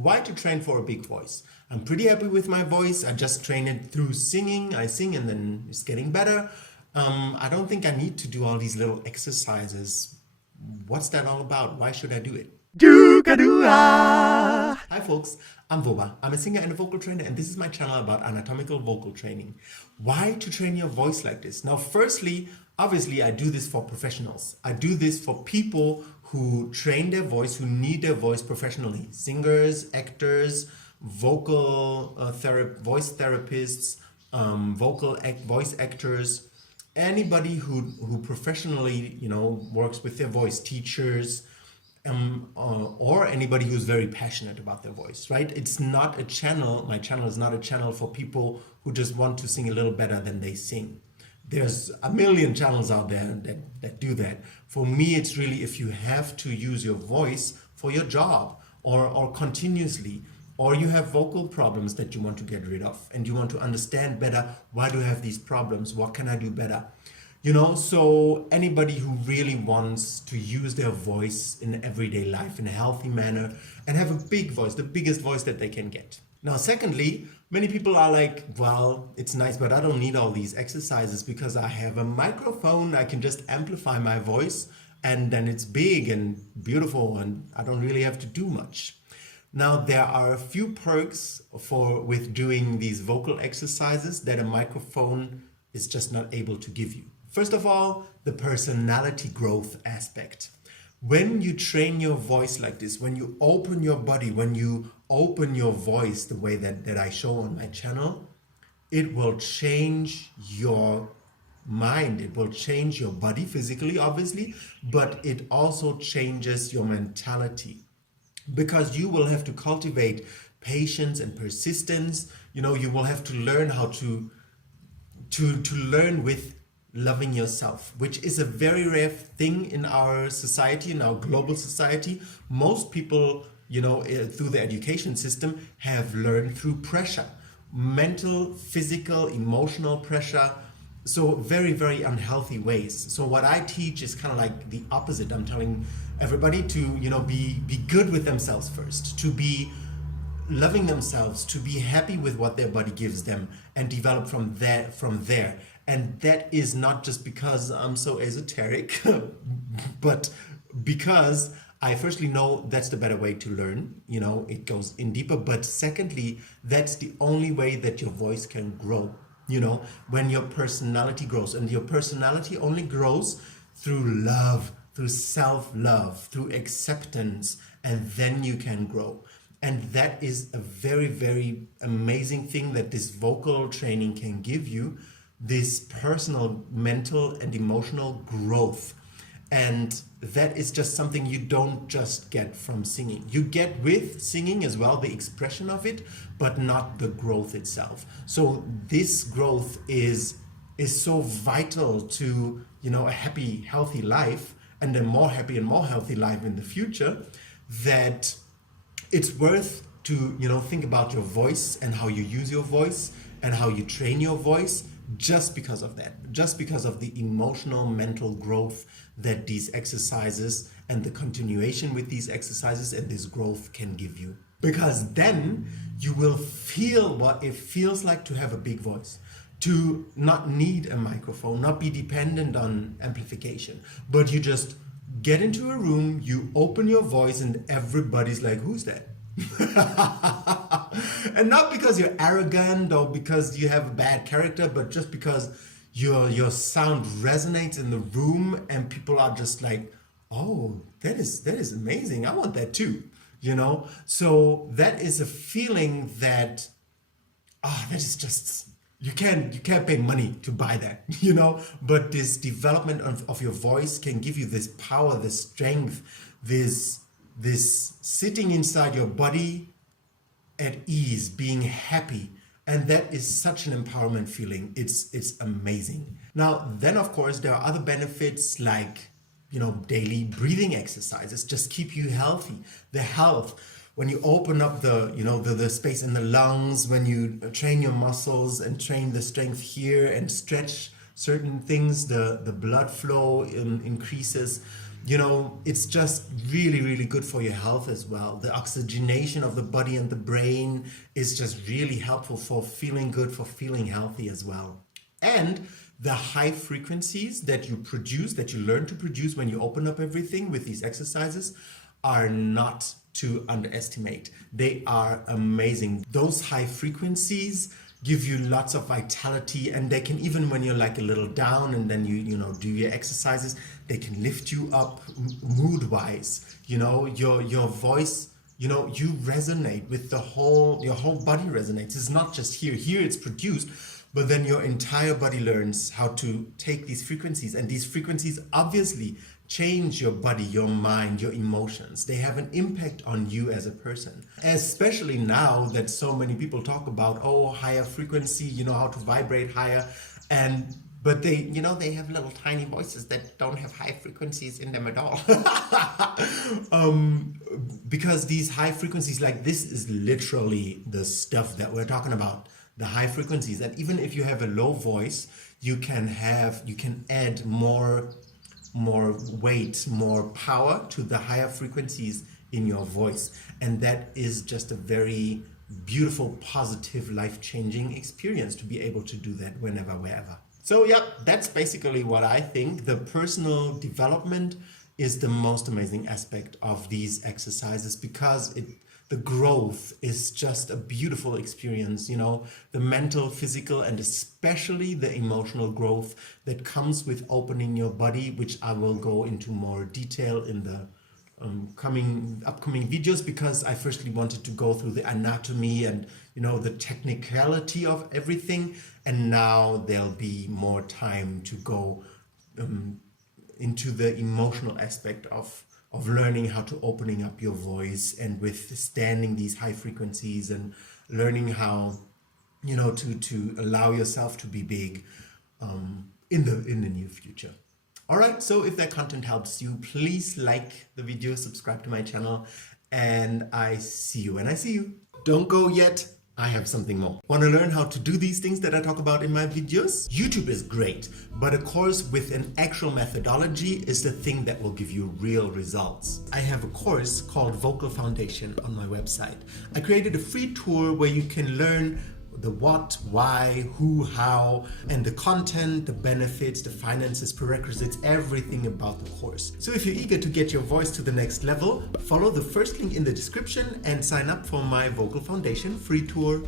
Why to train for a big voice? I'm pretty happy with my voice. I just train it through singing. I sing and then it's getting better. I don't think I need to do all these little exercises. What's that all about? Why should I do it? Hi folks, I'm Voba. I'm a singer and a vocal trainer, and this is my channel about anatomical vocal training. Why to train your voice like this? Now, firstly, obviously I do this for professionals. I do this for people who train their voice, who need their voice professionally. Singers, actors, voice therapists, voice actors, anybody who professionally, works with their voice, teachers, or anybody who's very passionate about their voice, right? It's not a channel, my channel is not a channel for people who just want to sing a little better than they sing. There's a million channels out there that do that. For me, it's really if you have to use your voice for your job or continuously, or you have vocal problems that you want to get rid of and you want to understand better, why do I have these problems? What can I do better? So anybody who really wants to use their voice in everyday life in a healthy manner and have a big voice, the biggest voice that they can get. Now, secondly, many people are like, well, it's nice, but I don't need all these exercises because I have a microphone. I can just amplify my voice and then it's big and beautiful and I don't really have to do much. Now, there are a few perks with doing these vocal exercises that a microphone is just not able to give you. First of all, the personality growth aspect. When you train your voice like this, when you open your body, when you open your voice the way that I show on my channel, it will change your mind. It will change your body physically, obviously, but it also changes your mentality because you will have to cultivate patience and persistence. You will have to learn how to learn with loving yourself, which is a very rare thing in our society, in our global society. Most people, through the education system have learned through pressure, mental, physical, emotional pressure. So very, very unhealthy ways. So what I teach is kind of like the opposite. I'm telling everybody to, be good with themselves first, to be loving themselves, to be happy with what their body gives them and develop from there. And that is not just because I'm so esoteric, but because I firstly know that's the better way to learn. It goes in deeper. But secondly, that's the only way that your voice can grow, when your personality grows. And your personality only grows through love, through self-love, through acceptance, and then you can grow. And that is a very, very amazing thing that this vocal training can give you, this personal, mental, and emotional growth. And that is just something you don't just get from singing. You get with singing as well, the expression of it, but not the growth itself. So this growth is so vital to, a happy, healthy life and a more happy and more healthy life in the future, that it's worth to, think about your voice and how you use your voice and how you train your voice just because of that, just because of the emotional, mental growth that these exercises and the continuation with these exercises and this growth can give you. Because then you will feel what it feels like to have a big voice, to not need a microphone, not be dependent on amplification, but you just get into a room, you open your voice and everybody's like, who's that? And not because you're arrogant or because you have a bad character, but just because your sound resonates in the room and people are just like, oh, that is amazing. I want that too. So that is a feeling that that is just, you can't pay money to buy that, but this development of your voice can give you this power, this strength, this sitting inside your body at ease, being happy. And that is such an empowerment feeling. It's amazing. Now, then of course, there are other benefits like, daily breathing exercises just keep you healthy. The health, when you open up the space in the lungs, when you train your muscles and train the strength here and stretch certain things, the blood flow increases. It's just really, really good for your health as well. The oxygenation of the body and the brain is just really helpful for feeling good, for feeling healthy as well. And the high frequencies that you produce, that you learn to produce when you open up everything with these exercises, are not to underestimate. They are amazing. Those high frequencies give you lots of vitality, and they can, even when you're like a little down and then you do your exercises, they can lift you up mood wise. Your voice, you resonate with your whole body resonates. It's not just here it's produced, but then your entire body learns how to take these frequencies, and these frequencies obviously change your body, your mind, your emotions. They have an impact on you as a person. Especially now that so many people talk about, higher frequency, how to vibrate higher. But they have little tiny voices that don't have high frequencies in them at all. Because these high frequencies, like this is literally the stuff that we're talking about, the high frequencies. And even if you have a low voice, you can add more weight, more power to the higher frequencies in your voice. And that is just a very beautiful, positive, life-changing experience to be able to do that whenever, wherever. So yeah, that's basically what I think. The personal development is the most amazing aspect of these exercises, because the growth is just a beautiful experience, the mental, physical, and especially the emotional growth that comes with opening your body, which I will go into more detail in the upcoming videos, because I firstly wanted to go through the anatomy and the technicality of everything, and now there'll be more time to go into the emotional aspect of learning how to opening up your voice and withstanding these high frequencies, and learning how to allow yourself to be big in the near future. All right, so if that content helps you, please like the video, subscribe to my channel, and I see you when I see you. Don't go yet. I have something more. Want to learn how to do these things that I talk about in my videos? YouTube is great, but a course with an actual methodology is the thing that will give you real results. I have a course called Vocal Foundation on my website. I created a free tour where you can learn the what, why, who, how, and the content, the benefits, the finances, prerequisites, everything about the course. So if you're eager to get your voice to the next level, follow the first link in the description and sign up for my Vocal Foundation free tour.